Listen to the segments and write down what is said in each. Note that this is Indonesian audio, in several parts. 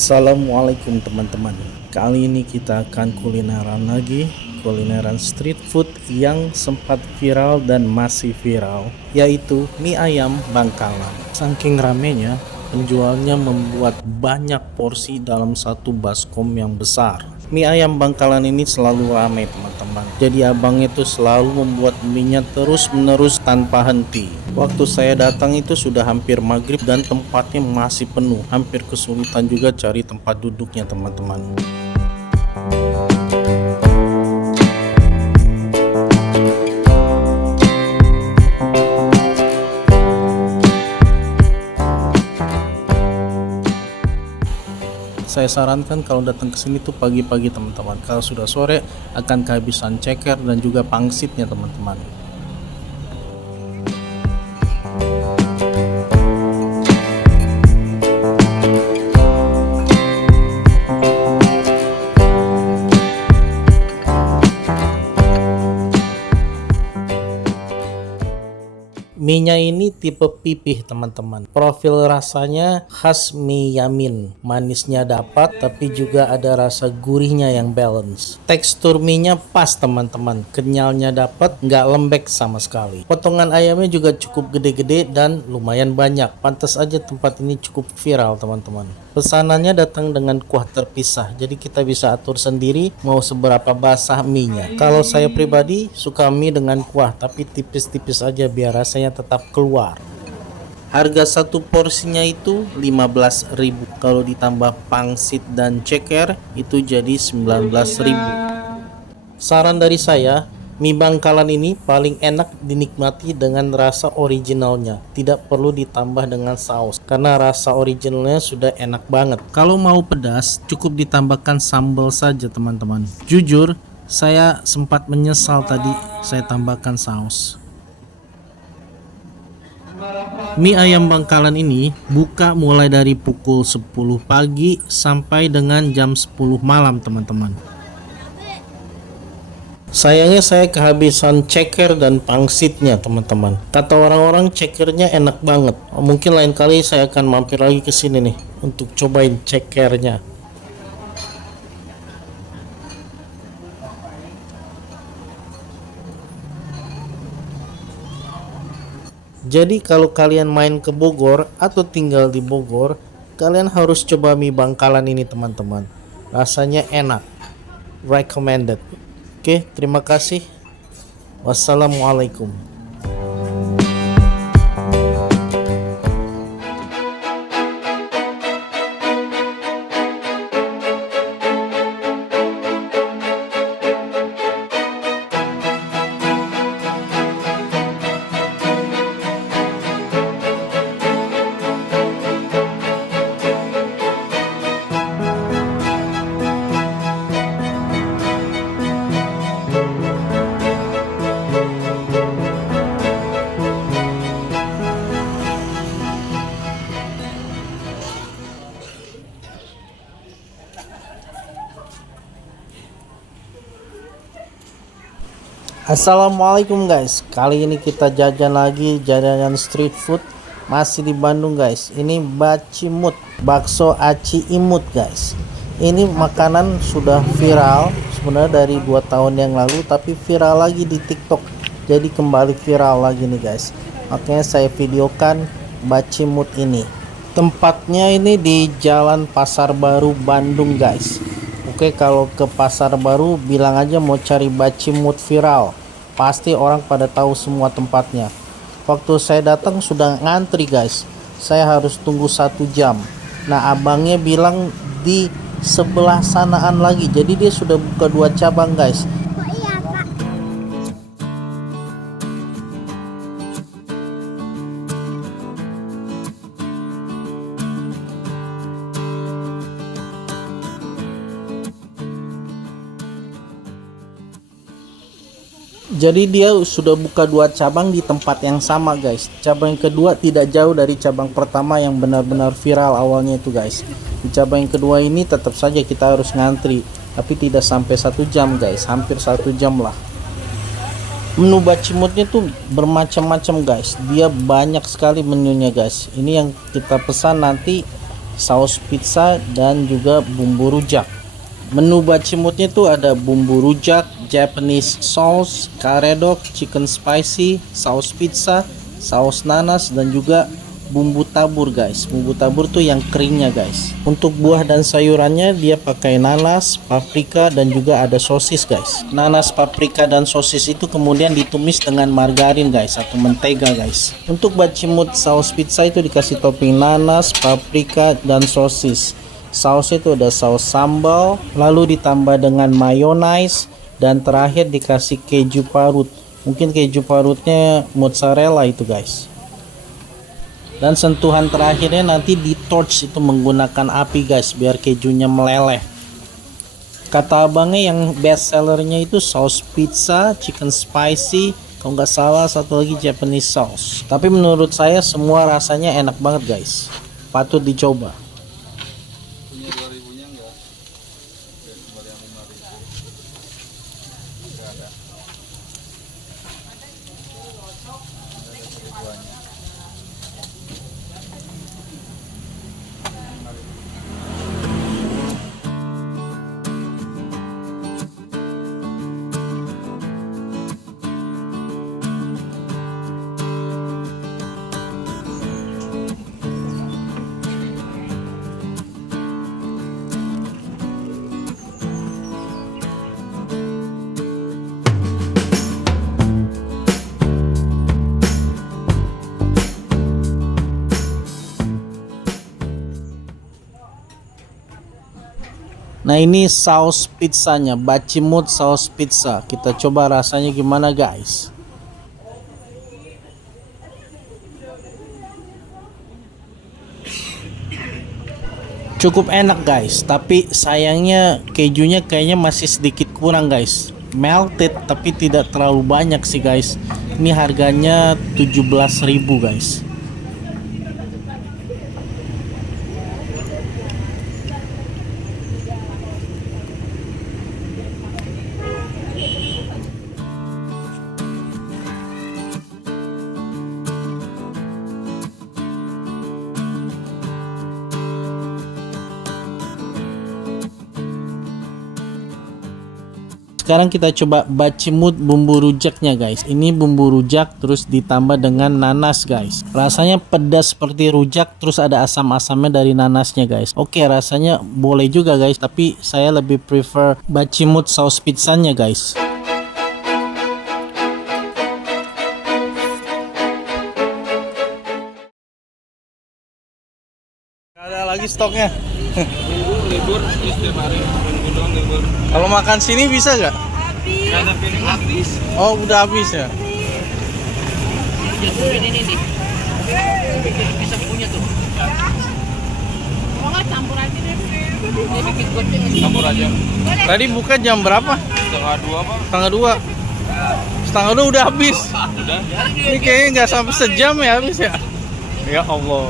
Assalamualaikum teman-teman. Kali ini kita akan kulineran lagi, kulineran street food yang sempat viral dan masih viral, yaitu mie ayam Bangkalan. Saking ramenya, penjualnya membuat banyak porsi dalam satu baskom yang besar. Mie ayam Bangkalan ini selalu ramai teman-teman. Jadi abang itu selalu membuat mie-nya terus-menerus tanpa henti. Waktu saya datang itu sudah hampir maghrib dan tempatnya masih penuh. Hampir kesulitan juga cari tempat duduknya teman-teman. Saya sarankan kalau datang ke sini tuh pagi-pagi teman-teman. Kalau sudah sore akan kehabisan ceker dan juga pangsitnya teman-teman. Mie-nya ini tipe pipih teman-teman. Profil rasanya khas mie yamin. Manisnya dapat tapi juga ada rasa gurihnya yang balance. Tekstur mie-nya pas teman-teman. Kenyalnya dapat, nggak lembek sama sekali. Potongan ayamnya juga cukup gede-gede dan lumayan banyak. Pantas aja tempat ini cukup viral teman-teman. Pesanannya datang dengan kuah terpisah. Jadi kita bisa atur sendiri mau seberapa basah mie-nya. Kalau saya pribadi suka mie dengan kuah tapi tipis-tipis aja biar rasanya tetap keluar. Harga satu porsinya itu 15.000. Kalau ditambah pangsit dan ceker itu jadi 19.000. Saran dari saya, mie Bangkalan ini paling enak dinikmati dengan rasa originalnya. Tidak perlu ditambah dengan saus karena rasa originalnya sudah enak banget. Kalau mau pedas, cukup ditambahkan sambal saja teman-teman. Jujur, saya sempat menyesal tadi saya tambahkan saus. Mie ayam Bangkalan ini buka mulai dari pukul 10 pagi sampai dengan jam 10 malam teman-teman. Sayangnya saya kehabisan ceker dan pangsitnya teman-teman. Kata orang-orang cekernya enak banget. Mungkin lain kali saya akan mampir lagi ke sini nih untuk cobain cekernya. Jadi kalau kalian main ke Bogor atau tinggal di Bogor, kalian harus coba mie Bangkalan ini teman-teman. Rasanya enak. Recommended. Oke, terima kasih. Wassalamualaikum. Assalamualaikum guys. Kali ini kita jajan lagi jajanan street food masih di Bandung guys. Ini bacimut, bakso aci imut guys. Ini makanan sudah viral sebenarnya dari 2 tahun yang lalu tapi viral lagi di TikTok. Jadi kembali viral lagi nih guys. Makanya saya videokan bacimut ini. Tempatnya ini di Jalan Pasar Baru Bandung guys. Oke, kalau ke Pasar Baru bilang aja mau cari bacimut viral. Pasti orang pada tahu semua tempatnya. Waktu saya datang sudah ngantri guys. Saya harus tunggu 1 jam. Nah, abangnya bilang di sebelah sanaan lagi. Jadi dia sudah buka 2 cabang guys. Jadi dia sudah buka 2 cabang di tempat yang sama guys. Cabang yang kedua tidak jauh dari cabang pertama yang benar-benar viral awalnya itu guys. Di cabang yang kedua ini tetap saja kita harus ngantri, tapi tidak sampai 1 jam guys, hampir 1 jam lah. Menu bacimutnya tuh bermacam-macam guys, dia banyak sekali menunya guys. Ini yang kita pesan nanti, saus pizza dan juga bumbu rujak. Menu bacimutnya tuh ada bumbu rujak, Japanese sauce, karedok, chicken spicy, saus pizza, saus nanas, dan juga bumbu tabur guys. Bumbu tabur tuh yang keringnya guys. Untuk buah dan sayurannya dia pakai nanas, paprika, dan juga ada sosis guys. Nanas, paprika, dan sosis itu kemudian ditumis dengan margarin guys, atau mentega guys. Untuk bacimut saus pizza itu dikasih topping nanas, paprika, dan sosis. Saus itu ada saus sambal, lalu ditambah dengan mayonnaise, dan terakhir dikasih keju parut. Mungkin keju parutnya mozzarella itu guys. Dan sentuhan terakhirnya nanti di torch itu menggunakan api guys, biar kejunya meleleh. Kata abangnya yang best sellernya itu saus pizza, chicken spicy, kalau nggak salah satu lagi Japanese sauce. Tapi menurut saya semua rasanya enak banget guys, patut dicoba. Nah ini saus pizzanya, bacimut saus pizza. Kita coba rasanya gimana guys. Cukup enak guys, tapi sayangnya kejunya kayaknya masih sedikit kurang guys. Melted tapi tidak terlalu banyak sih guys. Ini harganya 17.000 guys. Sekarang kita coba bacimut bumbu rujaknya guys. Ini bumbu rujak terus ditambah dengan nanas guys. Rasanya pedas seperti rujak, terus ada asam-asamnya dari nanasnya guys. Oke, rasanya boleh juga guys, tapi saya lebih prefer bacimut saus pizzanya guys. Ada lagi stoknya. Libur setiap hari, minggu doang libur. Kalau makan sini bisa nggak? Nggak ada piring habis. Oh, udah habis ya. Ini nih. Bisa punya tuh. Mau nggak campur aja deh. Dia bikin goceng. Campur aja. Tadi buka jam berapa? Setengah 2 pak. Setengah 2. Setengah 2 udah habis. Udah. Ini kayaknya nggak sampai sejam ya habis ya. Ya Allah.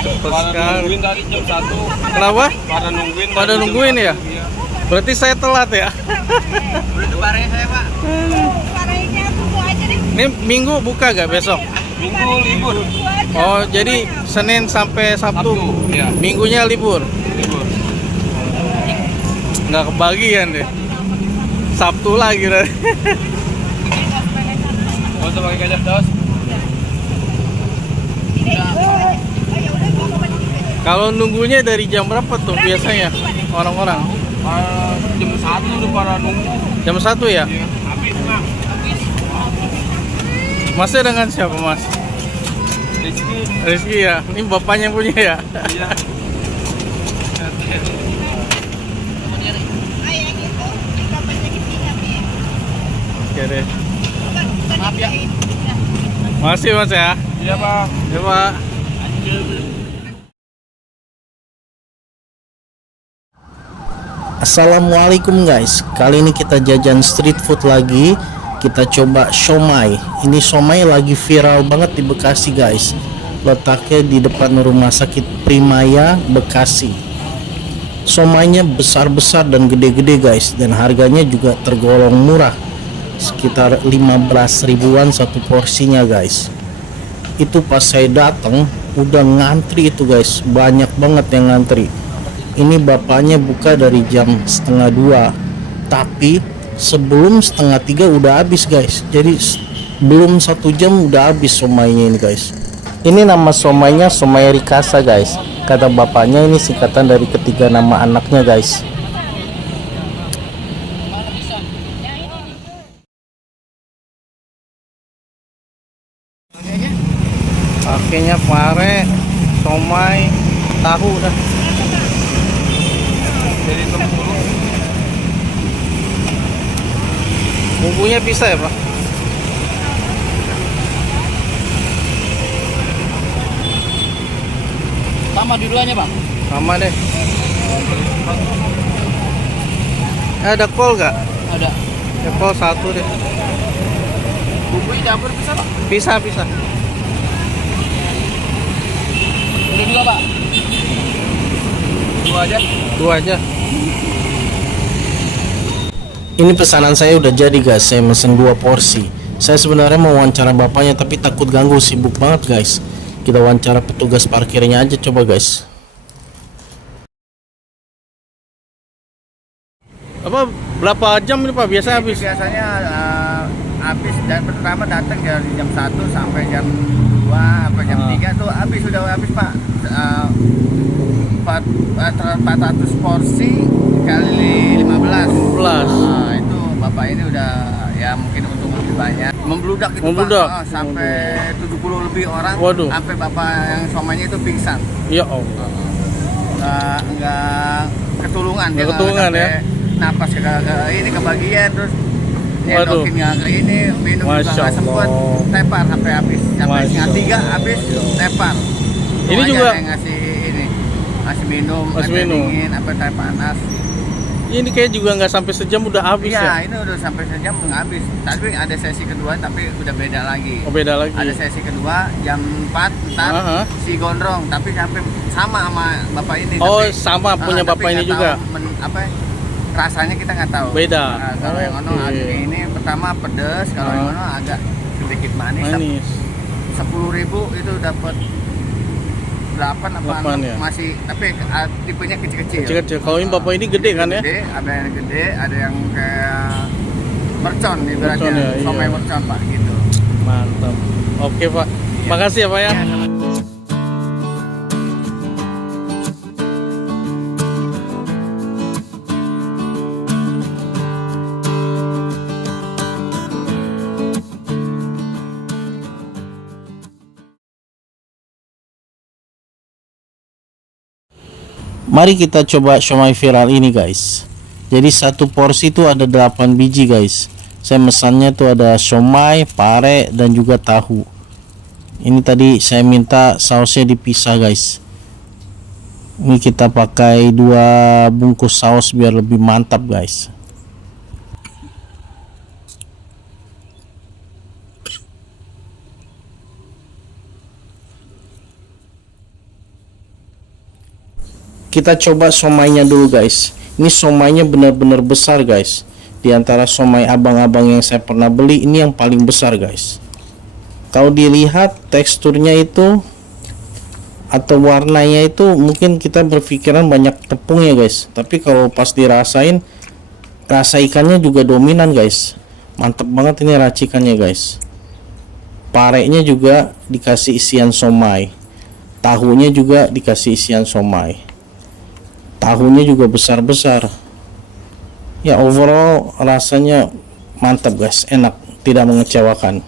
Cepet Pada sekali. nungguin tadi jam 1. Kenapa? Pada nungguin. Pada tadi jam nungguin 1. ya? Iya. Berarti saya telat ya. Udah depannya saya pak. Ini minggu buka gak besok? Minggu libur. Oh, jadi Senin sampai Sabtu. Iya. Minggunya libur. Libur. Nggak kebagian deh. Sabtu lagi deh. Mau usah pakai kacang saus. Kalau nunggunya dari jam berapa tuh biasanya orang-orang? Jam 1 udah pada nunggu. Jam 1 ya? Iya. Habis pak. Masnya dengan siapa mas? Rizky. Rizky ya? Ini bapaknya punya ya? Iya. Oke deh. Maaf ya. Makasih mas ya. Iya pak. Ya pak. Assalamualaikum guys, kali ini kita jajan street food lagi. Kita coba siomay. Ini siomay lagi viral banget di Bekasi guys. Letaknya di depan rumah sakit Primaya Bekasi. Siomaynya besar-besar dan gede-gede guys, dan harganya juga tergolong murah, sekitar 15 ribuan satu porsinya guys. Itu pas saya datang udah ngantri itu guys, banyak banget yang ngantri. Ini bapaknya buka dari jam setengah 2, tapi sebelum setengah 3 udah habis guys. Jadi belum 1 jam udah habis somaynya ini guys. Ini nama somaynya somay rikasa guys. Kata bapaknya ini singkatan dari ketiga nama anaknya guys. Pakainya pare, somay, tahu dah. Jadi 60. Bumbunya bisa ya Pak? Sama duluannya Bang. Sama deh. Ada kol gak? Ada. Ya kol 1 deh. Bumbunya campur bisa Bang? Bisa. Udah 2 Pak. 2 aja. 2 aja. Ini pesanan saya udah jadi guys. Saya mesen 2 porsi. Saya sebenarnya mau wawancara bapaknya, tapi takut ganggu, sibuk banget guys. Kita wawancara petugas parkirnya aja coba guys. Apa berapa jam ini Pak biasa habis? Biasanya habis, dan pertama datang dari jam 1 sampai jam 2 atau jam 3 tuh sudah habis Pak. 400 porsi kali 15. Nah, itu Bapak ini udah ya mungkin untung lebih banyak. Membludak itu Membludak. Pak. Sampai 70 lebih orang. Waduh. Sampai Bapak yang somanya itu pingsan. Ya Allah. Enggak ketulungan. Nggak Dia ketulungan sampai ya. napas ini kebagian, terus Waduh. nyedokin nggak ke ini, minum juga Masya nggak sempet, Allah. tepar sampai habis, sampai Masya setengah 3 habis, tepar. Ini Itu aja juga- ada yang ngasih ini, ngasih minum, Ngasih teh minum. dingin, apa teh panas. Ini kayak juga nggak sampai sejam udah habis Iya, ya. ini udah sampai sejam nggak habis. Tapi ada sesi kedua, tapi udah beda lagi. Oh beda lagi. Ada sesi kedua jam 4 ntar Aha. si gondrong, tapi sampai sama bapak ini. Oh, tapi, sama punya tapi bapak ini nggak juga? tahu rasanya kita nggak tahu. Beda. Nah, kalau yang ono Oke. agak ini pertama pedes, kalau yang ono agak sedikit manis. Manis. 10.000 itu dapat 8 apa 8 6, ya? masih, tapi tipenya kecil-kecil. Kecil-kecil. Kalau ini bapak ini gede kan ya? Gede, ada yang gede, ada yang kayak mercon ibaratnya, Mercon ya, iya. somai mercon Pak gitu. Mantap. Oke Pak. Makasih ya Pak ya. Ya, Mari kita coba siomay viral ini guys. Jadi satu porsi itu ada 8 biji guys. Saya mesannya tuh ada siomay, pare, dan juga tahu. Ini tadi saya minta sausnya dipisah guys. Ini kita pakai 2 bungkus saus biar lebih mantap guys. Kita coba somaynya dulu guys. Ini somaynya benar-benar besar guys. Di antara somay abang-abang yang saya pernah beli, ini yang paling besar guys. Kalau dilihat teksturnya itu atau warnanya itu, mungkin kita berpikiran banyak tepungnya guys. Tapi kalau pas dirasain, rasa ikannya juga dominan guys. Mantep banget ini racikannya guys. Parenya juga dikasih isian somay. Tahunya juga dikasih isian somay. Tahunya juga besar-besar. Ya overall rasanya mantap guys, enak, tidak mengecewakan.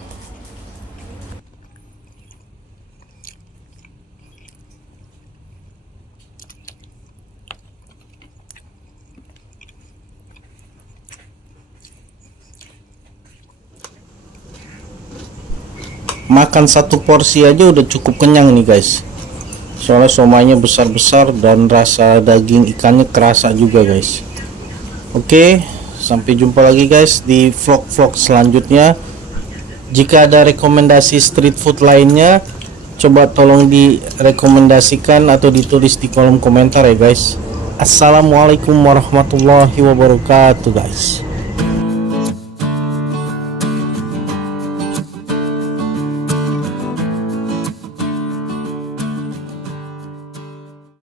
Makan satu porsi aja udah cukup kenyang nih guys. Soalnya somaynya besar-besar dan rasa daging ikannya kerasa juga guys. Oke, sampai jumpa lagi guys di vlog-vlog selanjutnya. Jika ada rekomendasi street food lainnya, coba tolong direkomendasikan atau ditulis di kolom komentar ya guys. Assalamualaikum warahmatullahi wabarakatuh guys.